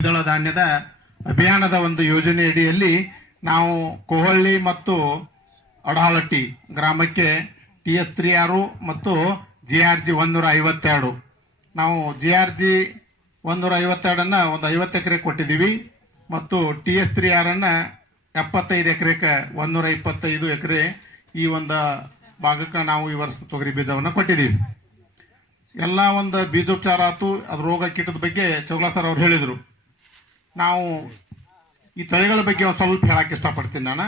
ದ್ವಿದಳ ಧಾನ್ಯದ ಅಭಿಯಾನದ ಒಂದು ಯೋಜನೆ ಅಡಿಯಲ್ಲಿ ನಾವು ಕೋಹಳ್ಳಿ ಮತ್ತು ಅಡಹಳಟ್ಟಿ ಗ್ರಾಮಕ್ಕೆ ಟಿ ಎಸ್ ತ್ರೀ ಆರು ಮತ್ತು ಜಿ ಆರ್ ಜಿ ಒಂದೂರ ಐವತ್ತೆರಡು ನಾವು ಜಿ ಆರ್ ಜಿ ಒಂದೂರ ಐವತ್ತೆರಡನ್ನು ಒಂದು ಐವತ್ತು ಎಕರೆ ಕೊಟ್ಟಿದ್ದೀವಿ ಮತ್ತು ಟಿ ಎಸ್ ತ್ರೀ ಆರನ್ನು ಎಪ್ಪತ್ತೈದು ಎಕರೆಗೆ ಒಂದೂರ ಇಪ್ಪತ್ತೈದು ಎಕರೆ ಈ ಒಂದು ಭಾಗಕ್ಕೆ ನಾವು ಈ ವರ್ಷ ತೊಗರಿ ಬೀಜವನ್ನು ಕೊಟ್ಟಿದ್ದೀವಿ. ಎಲ್ಲ ಒಂದು ಬೀಜೋಪಚಾರ ಆತು, ಅದು ರೋಗ ಕೀಟದ ಬಗ್ಗೆ ಚೌಗಲಾ ಸರ್ ಅವ್ರು ಹೇಳಿದರು. ನಾವು ಈ ತಳಿಗಳ ಬಗ್ಗೆ ಒಂದು ಸ್ವಲ್ಪ ಹೇಳಕ್ಕೆ ಇಷ್ಟಪಡ್ತೀನಿ ನಾನು.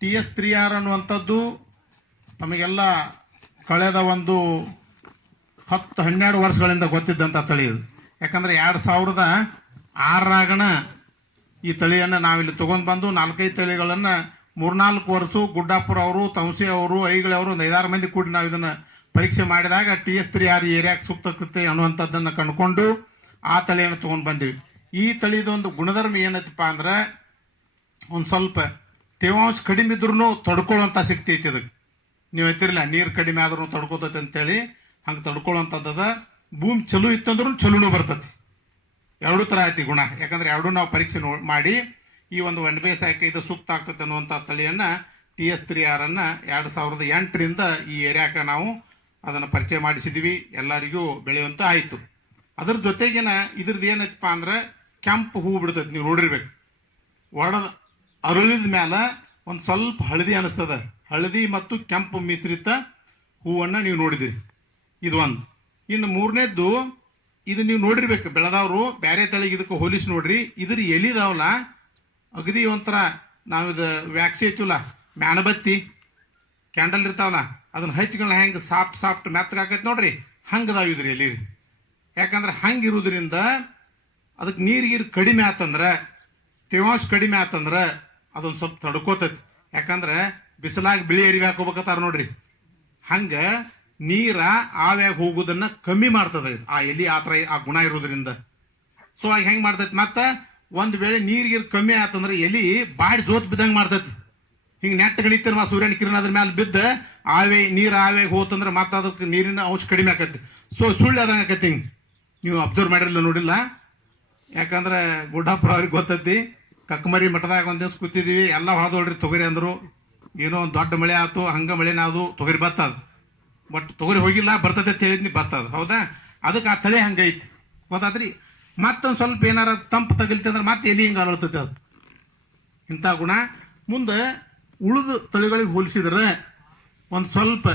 ಟಿ ಎಸ್ ತ್ರೀ ಆರ್ ಅನ್ನುವಂಥದ್ದು ತಮಗೆಲ್ಲ ಕಳೆದ ಒಂದು ಹತ್ತು ಹನ್ನೆರಡು ವರ್ಷಗಳಿಂದ ಗೊತ್ತಿದ್ದಂಥ ತಳಿ ಇದು. ಯಾಕಂದ್ರೆ ಎರಡು ಸಾವಿರದ ಆರರಾಗಣ ಈ ತಳಿಯನ್ನು ನಾವಿಲ್ಲಿ ತೊಗೊಂಡು ಬಂದು ನಾಲ್ಕೈದು ತಳಿಗಳನ್ನು ಮೂರ್ನಾಲ್ಕು ವರ್ಷ ಗುಡ್ಡಾಪುರ ಅವರು, ತಂಸಿ ಅವರು ಐಗಳವರು ಒಂದು ಐದಾರು ಮಂದಿ ಕೂಡಿ ನಾವು ಇದನ್ನು ಪರೀಕ್ಷೆ ಮಾಡಿದಾಗ ಟಿ ಎಸ್ ತ್ರೀ ಆರ್ ಏರಿಯಾಕ್ಕೆ ಸೂಕ್ತಕತೆ ಅನ್ನುವಂಥದ್ದನ್ನು ಕಂಡುಕೊಂಡು ಆ ತಳಿಯನ್ನು ತೊಗೊಂಡು ಬಂದಿವಿ. ಈ ತಳಿದ ಒಂದು ಗುಣಧರ್ಮ ಏನೈತಪ್ಪ ಅಂದ್ರೆ ಒಂದು ಸ್ವಲ್ಪ ತೇವಾಂಶ ಕಡಿಮೆ ಇದ್ರೂ ತಡ್ಕೊಳ್ಳುವಂಥ ಶಕ್ತಿ ಐತಿ ಅದಕ್ಕೆ. ನೀವು ಐತಿರ್ಲಿಲ್ಲ ನೀರು ಕಡಿಮೆ ಆದ್ರೂ ತಡ್ಕೋತೈತೆ ಅಂತೇಳಿ ಹಂಗೆ ತಡ್ಕೊಳ್ಳುವಂಥದ್ದದ ಭೂಮಿ ಚಲೋ ಇತ್ತಂದ್ರೂ ಚಲೋನು ಬರ್ತತಿ. ಎರಡು ಥರ ಐತಿ ಗುಣ. ಯಾಕಂದ್ರೆ ಎರಡೂ ನಾವು ಪರೀಕ್ಷೆ ಮಾಡಿ ಈ ಒಂದು ಒಣ ಬೇಸಾಯಕ್ಕೆ ಇದು ಸೂಕ್ತ ಆಗ್ತದೆ ಅನ್ನುವಂಥ ತಳಿಯನ್ನ ಟಿ ಎಸ್ ತ್ರೀ ಆರ್ ಅನ್ನ ಎರಡು ಸಾವಿರದ ಎಂಟರಿಂದ ಈ ಏರಿಯಾಕ್ಕೆ ನಾವು ಅದನ್ನು ಪರಿಚಯ ಮಾಡಿಸಿದ್ವಿ. ಎಲ್ಲರಿಗೂ ಬೆಳೆಯುವಂಥ ಆಯಿತು. ಅದ್ರ ಜೊತೆಗಿನ ಇದ್ರದ್ದು ಏನೈತಪ್ಪ ಅಂದ್ರೆ ಕೆಂಪು ಹೂ ಬಿಡ್ತೈತಿ, ನೀವು ನೋಡಿರ್ಬೇಕು. ಒಡದ ಅರಳಿದ ಮೇಲೆ ಒಂದು ಸ್ವಲ್ಪ ಹಳದಿ ಅನಿಸ್ತದ. ಹಳದಿ ಮತ್ತು ಕೆಂಪು ಮಿಶ್ರಿತ ಹೂವನ್ನ ನೀವು ನೋಡಿದಿರಿ. ಇದು ಒಂದು. ಇನ್ನು ಮೂರನೇದ್ದು, ಇದು ನೀವು ನೋಡಿರ್ಬೇಕು. ಬೆಳೆದವರು ಬೇರೆ ತಳಿಗೆ ಇದಕ್ಕೆ ಹೋಲಿಸಿ ನೋಡ್ರಿ. ಇದ್ರ ಎಲಿದಾವಲ್ಲ ಅಗದಿ ಒಂಥರ ನಾವು ಇದು ವ್ಯಾಕ್ಸಿ ಐತಿವಲ್ಲ ಮ್ಯಾನಬತ್ತಿ ಕ್ಯಾಂಡಲ್ ಇರ್ತಾವಲ್ಲ ಅದನ್ನ ಹಚ್ಗಳನ್ನ ಹೆಂಗೆ ಸಾಫ್ಟ್ ಸಾಫ್ಟ್ ಮೆತ್ತಗಾಕೈತಿ ನೋಡ್ರಿ. ಹಂಗದಾವ ಇದ್ರಿ ಎಲಿ ಯಾಕಂದ್ರೆ ಹಂಗಿರುವುದರಿಂದ ಅದಕ್ಕೆ ನೀರು ಗೀರು ಕಡಿಮೆ ಆತಂದ್ರೆ, ತೇವಾಂಶ ಕಡಿಮೆ ಆತಂದ್ರೆ ಅದೊಂದು ಸ್ವಲ್ಪ ತಡ್ಕೋತೈತಿ. ಯಾಕಂದ್ರೆ ಬಿಸಿಲಾಗಿ ಬಿಳಿ ಅರಿವಿ ಹಾಕೋಬೇಕತ್ತಾರ ನೋಡ್ರಿ. ಹಂಗ ನೀರ ಆವ್ಯಾಗ ಹೋಗುದನ್ನ ಕಮ್ಮಿ ಮಾಡ್ತದೆ. ಆ ಎಲಿ ಆ ಥರ ಆ ಗುಣ ಇರೋದ್ರಿಂದ. ಸೊ ಆಗ ಹೆಂಗ್ ಮಾಡ್ತೈತಿ? ಮತ್ತ ಒಂದ್ ವೇಳೆ ನೀರ್ ಗೀರ್ ಕಮ್ಮಿ ಆತಂದ್ರೆ ಎಲಿ ಬಾಡಿ ಜೋತ್ ಬಿದ್ದಂಗ್ ಮಾಡ್ತೈತಿ. ಹಿಂಗ್ ನೆಟ್ಟ ಗಣಿತಿರ್ ಮಾ ಸೂರ್ಯನ ಕಿರಣ ಅದ್ರ ಮೇಲೆ ಬಿದ್ದ ಆವೆ ನೀರ್ ಆವೇಗ ಹೋತಂದ್ರೆ ಮತ್ತ ಅದಕ್ಕೆ ನೀರಿನ ಅಂಶ ಕಡಿಮೆ ಆಕತಿ. ಸೊ ಸುಳ್ಳು ಆದಂಗ ಆಕತಿ ಹಿಂಗ್. ನೀವು ಅಬ್ಸರ್ವ್ ಮಾಡಿರಲಿಲ್ಲ ನೋಡಿಲ್ಲ? ಯಾಕಂದ್ರೆ ಗುಡ್ಡಪ್ಪ ಅವ್ರಿಗೆ ಗೊತ್ತೈತಿ, ಕಕ್ಕಮರಿ ಮಠದಾಗ ಒಂದ್ ದಿವ್ಸ ಕೂತಿದೀವಿ, ಎಲ್ಲ ಹೊಳದೋಳ್ರಿ ತೊಗರಿ ಅಂದ್ರು. ಏನೋ ಒಂದು ದೊಡ್ಡ ಮಳೆ ಆತು, ಹಂಗ ಮಳೆನ ಅದು ತೊಗರಿ ಬತ್ತದ. ಬಟ್ ತೊಗರಿ ಹೋಗಿಲ್ಲ, ಬರ್ತದೆ ಅಂತ ಹೇಳಿದ್ನಿ, ಬತ್ತದ. ಹೌದಾ? ಅದಕ್ಕೆ ಆ ತಳಿ ಹಂಗೈತಿ ಗೊತ್ತಾದ್ರಿ? ಮತ್ತೊಂದು ಸ್ವಲ್ಪ ಏನಾರ ತಂಪು ತಗಲಿತಿ ಅಂದ್ರೆ ಮತ್ತೆ ಎಲ್ಲಿ ಹಿಂಗ ಅಳತೈತೆ ಅದು. ಇಂಥ ಗುಣ. ಮುಂದೆ ಉಳಿದ ತಳಿಗಳಿಗೆ ಹೋಲಿಸಿದ್ರೆ ಒಂದು ಸ್ವಲ್ಪ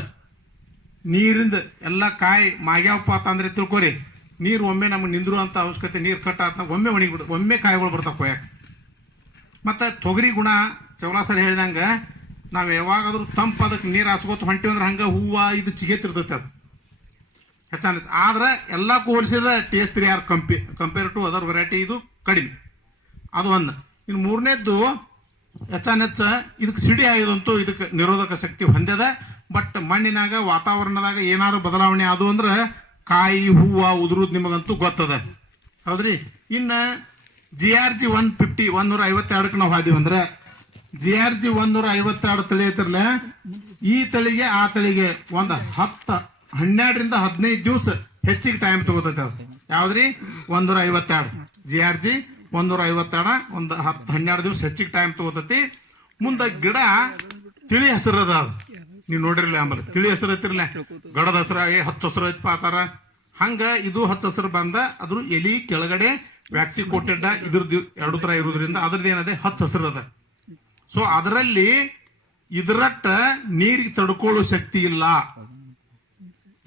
ನೀರಿಂದ ಎಲ್ಲ ಕಾಯಿ, ಮಾಗ್ಯಾವಪ್ಪ ಅಂತಂದ್ರೆ ತಿಳ್ಕೊರಿ. ನೀರು ಒಮ್ಮೆ ನಮ್ಗೆ ನಿಂದ್ರು ಅಂತ ಅವಶ್ಯಕತೆ, ನೀರು ಕಟ್ಟ ಆತ ಒಮ್ಮೆ ಒಣಗಿಬಿಡು ಒಮ್ಮೆ ಕಾಯಿಗಳು ಬರ್ತಾವೆ ಕೊಯ್ಯಾಕ ಮತ್ತೆ ತೊಗರಿ ಗುಣ ಚೌಲಾ ಹೇಳ್ದಂಗ ನಾವು ಯಾವಾಗಾದ್ರೂ ತಂಪು ಅದಕ್ಕೆ ನೀರು ಹಾಸ್ಕೋತ ಹೊಂಟಿವಿ ಅಂದ್ರೆ ಹಂಗ ಹೂವ ಇದು ಚಿಗೇತಿರ್ತೈತೆ ಅದು. ಹೆಚ್ಚಾನ ಆದ್ರೆ ಎಲ್ಲಕ್ಕೂ ಹೋಲಿಸಿದ್ರೆ ಟೇಸ್ಟ್ ತ್ರೀ ಆರ್ ಕಂಪಿ ಕಂಪೇರ್ ಟು ಅದರ್ ವೆರೈಟಿ ಇದು ಕಡಿಮೆ. ಅದು ಒಂದು. ಇನ್ನು ಮೂರನೇದ್ದು ಹೆಚ್ಚಾನೆಚ್ಚ ಇದಕ್ಕೆ ಸಿಡಿ ಆಗಿದಂತೂ ಇದಕ್ಕೆ ನಿರೋಧಕ ಶಕ್ತಿ ಹೊಂದ್ಯದ. ಬಟ್ ಮಣ್ಣಿನಾಗ, ವಾತಾವರಣದಾಗ ಏನಾದ್ರು ಬದಲಾವಣೆ ಆದವು ಅಂದ್ರೆ ಕಾಯಿ ಹೂವು ಉದುರುದ್ ನಿಮಗಂತೂ ಗೊತ್ತದ. ಹೌದ್ರಿ? ಇನ್ನ G R G one fifty ಒಂದೂರ ಐವತ್ತೆರಡಕ್ಕೆ ನಾವು ಹಾದಿವಿ ಅಂದ್ರೆ ಜಿ ಆರ್ ಜಿ ಒಂದೂರ ಐವತ್ತೆರಡು ತಳಿ ಐತಿರ್ಲ, ಈ ತಳಿಗೆ, ಆ ತಳಿಗೆ ಒಂದು ಹತ್ತು, ಹನ್ನೆರಡರಿಂದ ಹದಿನೈದು ದಿವಸ ಹೆಚ್ಚಿಗೆ ಟೈಮ್ ತಗೋತೈತೆ ಅದು. ಯಾವ್ದ್ರಿ? ಒಂದೂರ ಐವತ್ತೆರಡು ಜಿ ಆರ್ ಜಿ ಒಂದೂರ ಐವತ್ತೆರಡು ಒಂದು ಹತ್ತು, ಹನ್ನೆರಡು ದಿವಸ ಹೆಚ್ಚಿಗೆ ಟೈಮ್ ತಗೋತೈತಿ. ಮುಂದೆ ಗಿಡ ತಿಳಿ ಹೆಸರದ ಅದು. ನೀವು ನೋಡಿರ್ಲಿ ಆಮೇಲೆ ತಿಳಿ ಹೆಸರು ಐತಿರ್ಲ. ಗಡದ ಹೆಸರು ಹತ್ತು ಹಸಿರು ಐತಿ ಪಾತಾರ. ಹಂಗ ಇದು ಹಚ್ಚ ಹಸಿರು ಬಂದ ಅದ್ರ ಎಲಿ ಕೆಳಗಡೆ ವ್ಯಾಕ್ಸಿ ಕೋಟೆಡ್ ಇದ್ರದ್ದು ಎರಡು ತರ ಇರೋದ್ರಿಂದ ಅದ್ರದ್ದು ಏನದೆ? ಹಚ್ಚ ಹಸಿರು ಅದ. ಸೊ ಅದರಲ್ಲಿ ಇದ್ರಟ್ಟ ನೀರಿಗೆ ತಡ್ಕೊಳ್ಳೋ ಶಕ್ತಿ ಇಲ್ಲ.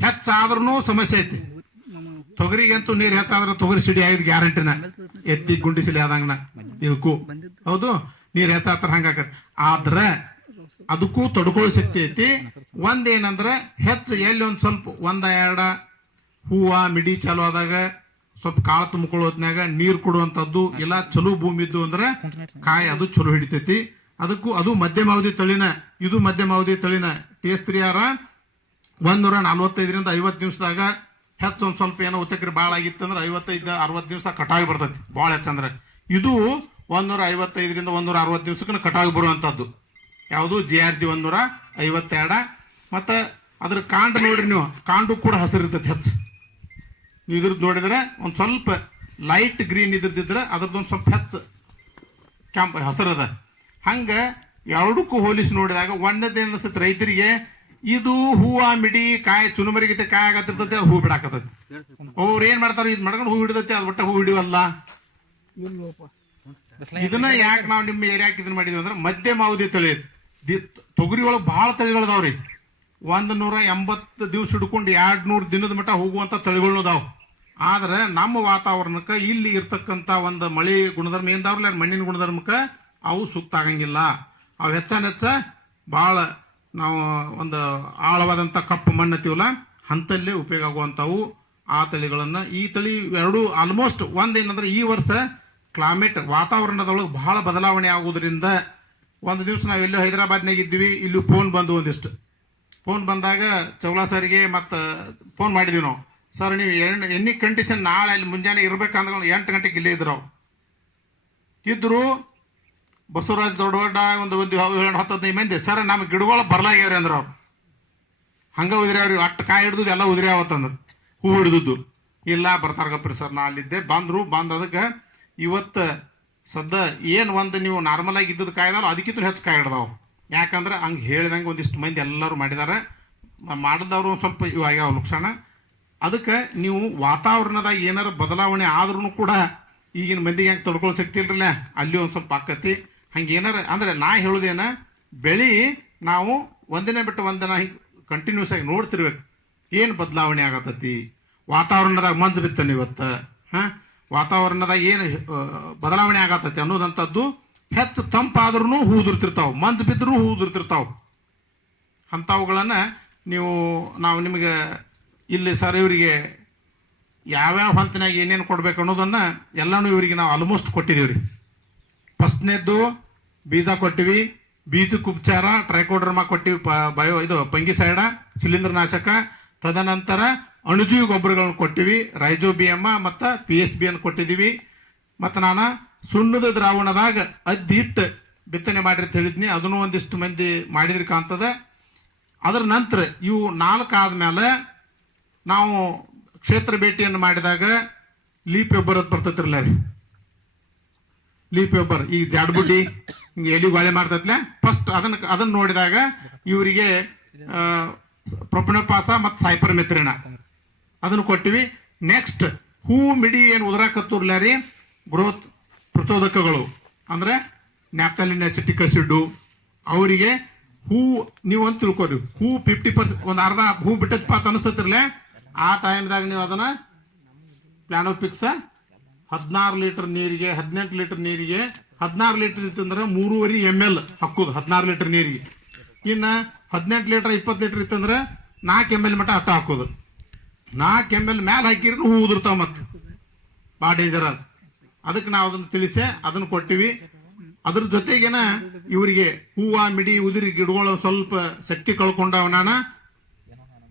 ಹೆಚ್ಚಾದ್ರೂ ಸಮಸ್ಯೆ ಐತಿ. ತೊಗರಿಗಂತೂ ನೀರು ಹೆಚ್ಚಾದ್ರೆ ತೊಗರಿ ಸಿಡಿ ಆಗಿದ್ ಗ್ಯಾರಂಟಿನ. ಎತ್ತಿ ಗುಂಡಿಸಿಲಿ ಆದಂಗನ. ಇದಕ್ಕೂ. ಹೌದು? ನೀರು ಹೆಚ್ಚಾತ್ರ ಹಂಗಾಕತ್. ಆದ್ರ ಅದಕ್ಕೂ ತಡ್ಕೊಳ್ಳೋ ಶಕ್ತಿ ಐತಿ. ಒಂದೇನಂದ್ರೆ ಹೆಚ್ಚು ಎಲ್ಲಿ ಒಂದು ಸ್ವಲ್ಪ ಒಂದ ಎರಡ ಹೂವ, ಮಿಡಿ ಚಾಲು ಆದಾಗ ಸ್ವಲ್ಪ ಕಾಳು ತುಂಬಿಕೊಳ್ಳೋದ್ನಾಗ ನೀರು ಕೊಡುವಂತದ್ದು ಇಲ್ಲ ಚಲೋ ಭೂಮಿ ಇದ್ದು ಅಂದ್ರೆ ಕಾಯಿ ಅದು ಚಲೋ ಹಿಡಿತೈತಿ. ಅದಕ್ಕೂ ಅದು ಮಧ್ಯಮ ಅವಧಿ ತಳಿನ, ಇದು ಮಧ್ಯಮ ಅವಧಿ ತಳಿನ ಟೇಸ್ಟ್ ಯಾರ ನೂರ ನಲ್ವತ್ತೈದರಿಂದ ಐವತ್ತು ದಿವಸದಾಗ ಹೆಚ್ಚು ಒಂದು ಸ್ವಲ್ಪ ಏನೋ ಉತ್ತಕ್ರಿ ಭಾಳ ಆಗಿತ್ತಂದ್ರೆ ಐವತ್ತೈದು, ಅರವತ್ತು ದಿವಸ ಕಟಾವಿ ಬರ್ತೈತಿ. ಭಾಳ ಹೆಚ್ಚಂದ್ರೆ. ಇದು ಒಂದೂರ ಐವತ್ತೈದರಿಂದ ಒಂದೂರ ಅರವತ್ತು ದಿವಸಕ್ಕೆ ಕಟಾವಿ ಬರುವಂತದ್ದು ಯಾವುದು? ಜೆ ಆರ್ ಜಿ ಒಂದೂರ ಐವತ್ತೆರಡ. ಮತ್ತು ಅದ್ರ ಕಾಂಡ ನೋಡ್ರಿ ನೀವು. ಕಾಂಡು ಕೂಡ ಹಸಿರು ಇರ್ತೈತಿ ಹೆಚ್ಚು. ನೀವು ಇದ್ರದ್ದು ನೋಡಿದ್ರೆ ಒಂದು ಸ್ವಲ್ಪ ಲೈಟ್ ಗ್ರೀನ್ ಇದ್ದಿದ್ರೆ ಅದ್ರದ್ದೊಂದು ಸ್ವಲ್ಪ ಹೆಚ್ಚು ಕ್ಯಾಂಪ್ ಹಸಿರದ ಹಂಗೆ ಎರಡಕ್ಕೂ ಹೋಲಿಸಿ ನೋಡಿದಾಗ ಒಂದದ್ದು ಅನಿಸುತ್ತೆ ರೈತರಿಗೆ. ಇದು ಹೂವ ಮಿಡಿ ಕಾಯಿ ಚುನುಮರಿಗಿತ ಕಾಯಿ ಆಗತ್ತಿರ್ತೈತಿ ಅದು ಹೂ ಬಿಡಾಕತೈತಿ ಅವ್ರು ಏನು ಮಾಡ್ತಾರೆ ಇದು ಮಾಡ್ಕೊಂಡು ಹೂ ಹಿಡಿದೈತಿ ಅದು ಒಟ್ಟ ಹೂ ಹಿಡಿವಲ್ಲ. ಇದನ್ನ ಯಾಕೆ ನಾವು ನಿಮ್ಮ ಏರಿಯಾಕ್ ಇದನ್ನ ಮಾಡಿದ್ವಿ ಅಂದ್ರೆ ಮಧ್ಯಮ ಅವಧಿ ತಳಿ ದಿ- ತೊಗರಿ ಒಳಗೆ ಬಹಳ ತಳಿಗಳದಾವ್ರಿ. ಒಂದು ನೂರ ಎಂಬತ್ತು ದಿವ್ಸ ಹಿಡ್ಕೊಂಡು ಎರಡು ನೂರು ದಿನದ ಮಟ್ಟ ಹೋಗುವಂತ ತಳಿಗಳು ಅದಾವ ಆದ್ರೆ ನಮ್ಮ ವಾತಾವರಣಕ್ಕೆ ಇಲ್ಲಿ ಇರ್ತಕ್ಕಂತ ಒಂದು ಮಳೆ ಗುಣಧರ್ಮ ಏನ್ದಾವ್ರಲ್ಲ ಮಣ್ಣಿನ ಗುಣಧರ್ಮಕ್ಕೆ, ಅವು ಸೂಕ್ತ ಆಗಂಗಿಲ್ಲ. ಅವು ಹೆಚ್ಚಾನೆಚ್ಚ ಬಹಳ ನಾವು ಒಂದು ಆಳವಾದಂತ ಕಪ್ಪು ಮಣ್ಣು ಅಂತೀವಲ್ಲ ಅಂತಲ್ಲೇ ಉಪಯೋಗ ಆಗುವಂಥವು ಆ ತಳಿಗಳನ್ನು. ಈ ತಳಿ ಎರಡೂ ಆಲ್ಮೋಸ್ಟ್ ಒಂದೇನಂದ್ರೆ ಈ ವರ್ಷ ಕ್ಲೈಮೇಟ್ ವಾತಾವರಣದೊಳಗೆ ಬಹಳ ಬದಲಾವಣೆ ಆಗುವುದರಿಂದ ಒಂದು ದಿವಸ ನಾವು ಎಲ್ಲೋ ಹೈದರಾಬಾದ್ನಾಗ ಇದ್ವಿ, ಇಲ್ಲಿ ಫೋನ್ ಬಂದು ಒಂದಿಷ್ಟು. ಫೋನ್ ಬಂದಾಗ ಚೌಲಾ ಸರ್ಗೆ ಮತ್ತು ಫೋನ್ ಮಾಡಿದ್ವಿ ನಾವು. ಸರ್, ನೀವು ಎಣ್ಣೆ ಎಣ್ಣೆ ಕಂಡೀಷನ್ ನಾಳೆ ಅಲ್ಲಿ ಮುಂಜಾನೆ ಇರಬೇಕಂದ್ರೆ ಎಂಟು ಗಂಟೆಗೆ ಇಲ್ಲೇ ಇದ್ರು ಇದ್ದರು ಬಸವರಾಜ್ ದೊಡ್ಡ ಒಂದು ಒಂದು ಹತ್ತು, ಹದಿನೈದು ಮಂದಿ. ಸರ್ ನಮ್ಮ ಗಿಡಗಳು ಬರ್ಲಾಗ್ಯಾವ್ರಿ ಅಂದ್ರ ಅವ್ರು. ಹಂಗ ಅವ್ರಿ ಅಟ್ಟು ಕಾಯಿ ಹಿಡಿದು ಎಲ್ಲ ಉದ್ರ್ಯಾವತ್ತಂದ್ರ ಹೂ ಹಿಡಿದದ್ದು. ಇಲ್ಲ ಬರ್ತಾರಗಪ್ರಿ ಸರ್, ನಾ ಅಲ್ಲಿದ್ದೆ. ಬಂದ್ರು, ಬಂದು ಅದಕ್ಕೆ ಇವತ್ತು ಸದ್ದ ಏನು ಒಂದು ನೀವು ನಾರ್ಮಲ್ ಆಗಿ ಇದ್ದದ ಕಾಯ್ದಲ್ಲ ಅದಕ್ಕಿಂತ ಹೆಚ್ಚು ಕಾಯಿ ಯಾಕಂದ್ರೆ ಹಂಗೆ ಹೇಳಿದಂಗೆ ಒಂದಿಷ್ಟು ಮಂದಿ ಎಲ್ಲರೂ ಮಾಡಿದ್ದಾರೆ ಮಾಡಿದವರು ಸ್ವಲ್ಪ ಇವಾಗ ನುಕ್ಸಾನ ಲಕ್ಷಣ ಅದಕ್ಕೆ ನೀವು ವಾತಾವರಣದಾಗ ಏನಾರು ಬದಲಾವಣೆ ಆದ್ರೂ ಕೂಡ ಈಗಿನ ಮಂದಿಗೆ ಹೆಂಗೆ ತಡ್ಕೊಳ್ಳೋ ಶಕ್ತಿ ಅಲ್ಲಿ ಒಂದು ಸ್ವಲ್ಪ ಆಕತಿ. ಹಂಗೆ ಏನಾರ ಅಂದ್ರೆ ನಾ ಹೇಳೋದೇನ, ಬೆಳಿ ನಾವು ಒಂದಿನ ಬಿಟ್ಟು ಒಂದಿನ ಹಿಂಗೆ ಕಂಟಿನ್ಯೂಸ್ ಆಗಿ ನೋಡ್ತಿರ್ಬೇಕು. ಏನು ಬದಲಾವಣೆ ಆಗತ್ತತಿ ವಾತಾವರಣದಾಗ ಮಂಜು ಬಿತ್ತನ ಇವತ್ತು, ಹಾ? ವಾತಾವರಣದಾಗ ಏನು ಬದಲಾವಣೆ ಆಗತ್ತೈತಿ ಅನ್ನೋದಂಥದ್ದು ಹೆಚ್ಚು ತಂಪಾದ್ರೂ ಹೂ ಉದುರ್ತಿರ್ತಾವ, ಮಂಜು ಬಿದ್ದರೂ ಹೂ ಅಂಥವುಗಳನ್ನು ನೀವು, ನಾವು ನಿಮಗೆ ಇಲ್ಲಿ ಸರ್ ಇವರಿಗೆ ಯಾವ್ಯಾವ ಹಂತನಾಗ ಏನೇನು ಕೊಡ್ಬೇಕು ಅನ್ನೋದನ್ನ ಎಲ್ಲನೂ ಇವರಿಗೆ ನಾವು ಆಲ್ಮೋಸ್ಟ್ ಕೊಟ್ಟಿದ್ದೀವಿ ರೀ ಫಸ್ಟ್ನೇದ್ದು ಬೀಜ ಕೊಟ್ಟಿವಿ ಬೀಜಕ್ಕೆ ಉಪಚಾರ ಟ್ರೈಕೋಡ್ರಮಾ ಕೊಟ್ಟಿವಿ ಬಯೋ, ಇದು ಪಂಗಿಸೈಡ ಶಿಲೀಂಧ್ರನಾಶಕ ತದನಂತರ ಅಣುಜೀವಿ ಗೊಬ್ಬರಗಳನ್ನು ಕೊಟ್ಟಿವಿ, ರೈಜೋಬಿಯಮ್ಮ ಮತ್ತು ಪಿ ಎಸ್ ಬಿ ಅನ್ನು ಕೊಟ್ಟಿದ್ದೀವಿ ಮತ್ತು ನಾನು ಸುಣ್ಣದ ದ್ರಾವಣದಾಗ ಅದ್ದಿಟ್ಟು ಬಿತ್ತನೆ ಮಾಡಿರಿ ಹೇಳಿದ್ನಿ. ಅದನ್ನು ಒಂದಿಷ್ಟು ಮಂದಿ ಮಾಡಿದ್ರಿ ಕಾಣ್ತದ. ಅದರ ನಂತರ ಇವು ನಾಲ್ಕು ಆದಮೇಲೆ ನಾವು ಕ್ಷೇತ್ರ ಭೇಟಿಯನ್ನು ಮಾಡಿದಾಗ ಲೀಪ್ ಎಬ್ಬರ್ ಅದು ಬರ್ತೈತಿರಲ್ಲ ರೀ. ಲೀಪ್ ವೆಬ್ಬರ್ ಈ ಜಾಡ್ಬುಡ್ಡಿ ಎಲಿ ಗಾಳಿ ಮಾಡ್ತೈತ್ಲೆ. ಫಸ್ಟ್ ಅದನ್ನ ಅದನ್ನ ನೋಡಿದಾಗ ಇವರಿಗೆ ಪ್ರೊಪಣಪಾಸ ಮತ್ತು ಸೈಪರ್ ಮಿತ್ರನ. ಅದನ್ನು ಕೊಟ್ಟಿವಿ. ನೆಕ್ಸ್ಟ್ ಹೂ ಮಿಡಿ ಏನು ಉದರಾಕತ್ತೂರ್ಲಾರಿ ಗ್ರೋತ್ ಪ್ರಚೋದಕಗಳು. ಅಂದ್ರೆ ನ್ಯಾಪ್ತಾಲಿನ್ ಅಸಿಟಿಕ್ ಅಸಿಡ್ ಅವರಿಗೆ ಹೂ, ನೀವು ಅಂತ ತಿಳ್ಕೊರಿ. ಹೂ ಫಿಫ್ಟಿ ಪರ್ಸೆಂಟ್ ಒಂದು ಅರ್ಧ ಹೂ ಬಿಟ್ಟದಪ್ಪ ಅಂತ ಅನಿಸ್ತತಿರ್ಲೆ? ಆ ಟೈಮ್ದಾಗ ನೀವು ಅದನ್ನ ಪ್ಲಾನೋಪಿಕ್ಸ ಹದಿನಾರು ಲೀಟರ್ ನೀರಿಗೆ, ಹದಿನೆಂಟು ಲೀಟರ್ ನೀರಿಗೆ, ಹದಿನಾರು ಲೀಟರ್ ಇತ್ತಂದ್ರೆ ಮೂರುವರೆ ಎಂ ಎಲ್ ಹಾಕೋದು, ಹದಿನಾರು ಲೀಟರ್ ನೀರಿಗೆ. ಇನ್ನು ಹದಿನೆಂಟು ಲೀಟರ್, ಇಪ್ಪತ್ತು ಲೀಟರ್ ಇತ್ತಂದ್ರೆ ನಾಲ್ಕು ಎಂ ಎಲ್ ಮಟ್ಟ ಅಟ್ಟ ಹಾಕೋದು. ನಾಲ್ಕು ಎಂ ಎಲ್ ಮ್ಯಾಲೆ ಹಾಕಿದ್ರೆ ಹೂ ಉದುರ್ತಾವ ಮತ್ತೆ. ಭಾಳ ಡೇಂಜರ್ ಅದು. ಅದಕ್ಕೆ ನಾವು ಅದನ್ನು ತಿಳಿಸಿ, ಅದನ್ನು ಕೊಟ್ಟಿವಿ. ಅದ್ರ ಜೊತೆಗೆನ ಇವರಿಗೆ ಹೂವ, ಮಿಡಿ, ಉದುರಿ ಗಿಡಗಳು ಸ್ವಲ್ಪ ಶಕ್ತಿ ಕಳ್ಕೊಂಡವನ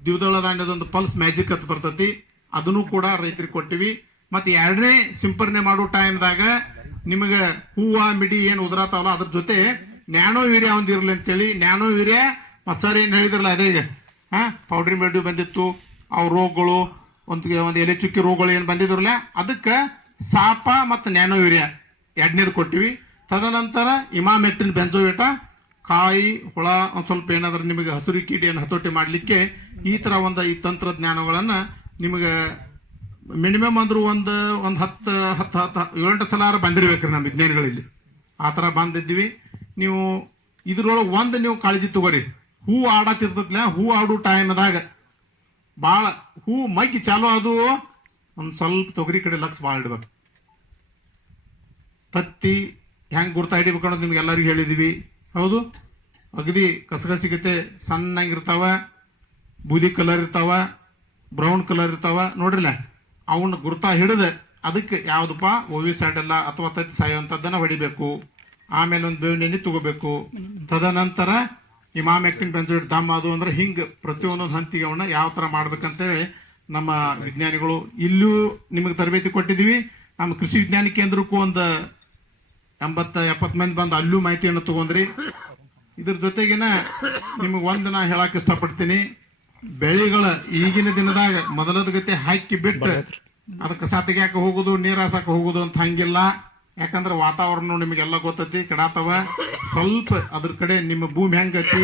ದ್ವಿದಳ ದಾಂಡ್ಯದೊಂದು ಪಲ್ಸ್ ಮ್ಯಾಜಿಕ್ ಅಂತ ಬರ್ತೈತಿ. ಅದನ್ನು ಕೂಡ ರೈತರಿಗೆ ಕೊಟ್ಟಿವಿ. ಮತ್ತೆ ಎರಡನೇ ಸಿಂಪರಣೆ ಮಾಡೋ ಟೈಮ್ದಾಗ ನಿಮಗೆ ಹೂವ, ಮಿಡಿ ಏನು ಉದುರಾತಾವಲ್ಲ, ಅದ್ರ ಜೊತೆ ನ್ಯಾನೋ ವೀರ್ಯ ಒಂದು ಇರಲಿ ಅಂತೇಳಿ ನ್ಯಾನೋ ವೀರ್ಯ ಮತ್ತು ಸರ್ ಏನು ಹೇಳಿದ್ರಲ್ಲ ಅದೇ ಈಗ ಹಾ ಪೌಡ್ರಿ ಮೆಲ್ಡು ಬಂದಿತ್ತು ಅವು ರೋಗಗಳು, ಒಂದು ಒಂದು ಎಲೆ ಚುಕ್ಕಿ ರೋಗಗಳು ಏನು ಬಂದಿದ್ರಲ್ಲ, ಅದಕ್ಕೆ ಸಾಪ ಮತ್ತು ನ್ಯಾನೋ ವೀರ್ಯ ಎಡ್ನೀರು ಕೊಟ್ಟಿವಿ. ತದನಂತರ ಇಮಾಮೆಕ್ಟಿನ್ ಬೆಂಜೋವೇಟ, ಕಾಯಿ, ಹುಳ, ಒಂದು ಸ್ವಲ್ಪ ಏನಾದರೂ ನಿಮಗೆ ಹಸಿರು ಕೀಡಿಯನ್ನು ಹತೋಟಿ ಮಾಡಲಿಕ್ಕೆ ಈ ಥರ ಒಂದು ಈ ತಂತ್ರಜ್ಞಾನಗಳನ್ನು ನಿಮಗೆ ಮಿನಿಮಮ್ ಅಂದರೂ ಒಂದು ಒಂದು ಹತ್ತು ಹತ್ತು ಹತ್ತು ಏಳೆಂಟು ಸಲ ಬಂದಿರ್ಬೇಕ್ರಿ ನಮ್ಮ ವಿಜ್ಞಾನಿಗಳಲ್ಲಿ. ಆ ಥರ ಬಂದಿದ್ವಿ. ನೀವು ಇದ್ರೊಳಗೆ ಒಂದು ನೀವು ಕಾಳಜಿ ತಗೋರಿ. ಹೂ ಆಡತ್ತಿರ್ತೈತ್ಲ ಹೂ ಆಡೋ ಟೈಮ್ದಾಗ ಭಾಳ ಹೂ ಮಗ್ಗಿ ಚಾಲು ಅದು ಒಂದು ಸ್ವಲ್ಪ ತೊಗರಿ ಕಡೆ ಲಕ್ಷ ಭಾಳ ಇಡ್ಬೇಕು. ತತ್ತಿ ಹೆಂಗೆ ಗುರ್ತಾ ಹಿಡಿಬೇಕು ಅನ್ನೋದು ನಿಮ್ಗೆ ಎಲ್ಲರಿಗೂ ಹೇಳಿದ್ವಿ. ಹೌದು? ಅಗದಿ ಕಸಗಸಿಗತೆ ಸಣ್ಣಂಗಿರ್ತಾವ ಬೂದಿ ಕಲರ್ ಇರ್ತಾವ, ಬ್ರೌನ್ ಕಲರ್ ಇರ್ತಾವ. ನೋಡ್ರಿಲ್ಲ ಅವನ್ನ ಗುರ್ತಾ ಹಿಡಿದು ಅದಕ್ಕೆ ಯಾವುದಪ್ಪ? ಓವಿ ಸೈಡ್ ಎಲ್ಲ ಅಥವಾ ತತ್ತಿ ಸಾಯುವಂಥದ್ದನ್ನು ಹೊಡಿಬೇಕು. ಆಮೇಲೆ ಒಂದು ಬೇವಿನ ಎಣ್ಣೆ ತಗೋಬೇಕು ತದನಂತರ ಇಮಾಮೆಕ್ಟಿನ್ ಬೆಂಜೋಡ್ ದಮ್ ಅದು ಅಂದ್ರೆ ಹಿಂಗೆ ಪ್ರತಿಯೊಂದೊಂದು ಹಂತಿಗೆ ಅವನ್ನ ಯಾವ ಥರ ಮಾಡ್ಬೇಕಂತೇಳಿ ನಮ್ಮ ವಿಜ್ಞಾನಿಗಳು ಇಲ್ಲೂ ನಿಮಗೆ ತರಬೇತಿ ಕೊಟ್ಟಿದ್ದೀವಿ. ನಮ್ಮ ಕೃಷಿ ವಿಜ್ಞಾನ ಕೇಂದ್ರಕ್ಕೂ ಒಂದು ಎಂಬತ್ತ ಎಪ್ಪತ್ತು ಮಂದಿ ಬಂದು ಅಲ್ಲೂ ಮಾಹಿತಿಯನ್ನು ತಗೊಂಡ್ರಿ. ಇದ್ರ ಜೊತೆಗಿನ ನಿಮಗೆ ಒಂದು ನಾ ಹೇಳಕ್ ಇಷ್ಟಪಡ್ತೀನಿ. ಬೆಳೆಗಳ ಈಗಿನ ದಿನದಾಗ ಮೊದಲದ ಗತಿ ಹಾಕಿ ಬಿಟ್ಟು ಅದಕ್ಕೆ ಕಸ ತೆಗಿಯಾಕ ಹೋಗುದು ನೀರ್ ಹಾಸಕ ಹೋಗುದು ಅಂತ ಹಂಗಿಲ್ಲ. ಯಾಕಂದ್ರೆ ವಾತಾವರಣ ನಿಮಗೆಲ್ಲ ಗೊತ್ತೈತಿ ಕೆಡಾತವ ಸ್ವಲ್ಪ ಅದ್ರ ಕಡೆ ನಿಮ್ಮ ಭೂಮಿ ಹೆಂಗತಿ,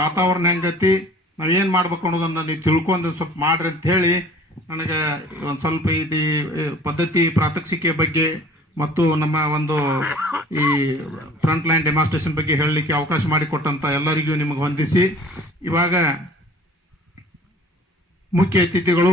ವಾತಾವರಣ ಹೆಂಗತಿ ನಾವೇನು ಮಾಡ್ಬೇಕು ಅನ್ನೋದನ್ನ ನೀವು ತಿಳ್ಕೊಂಡು ಸ್ವಲ್ಪ ಮಾಡ್ರಿ ಅಂತ ಹೇಳಿ, ನನಗೆ ಒಂದು ಸ್ವಲ್ಪ ಇದು ಪದ್ಧತಿ ಪ್ರಾತ್ಯಕ್ಷಿಕೆ ಬಗ್ಗೆ ಮತ್ತು ನಮ್ಮ ಒಂದು ಈ ಫ್ರಂಟ್ ಲೈನ್ ಡೆಮಾನ್ಸ್ಟ್ರೇಷನ್ ಬಗ್ಗೆ ಹೇಳಲಿಕ್ಕೆ ಅವಕಾಶ ಮಾಡಿಕೊಟ್ಟಂಥ ಎಲ್ಲರಿಗೂ ನಿಮಗೆ ವಂದಿಸಿ. ಇವಾಗ ಮುಖ್ಯ ಅತಿಥಿಗಳು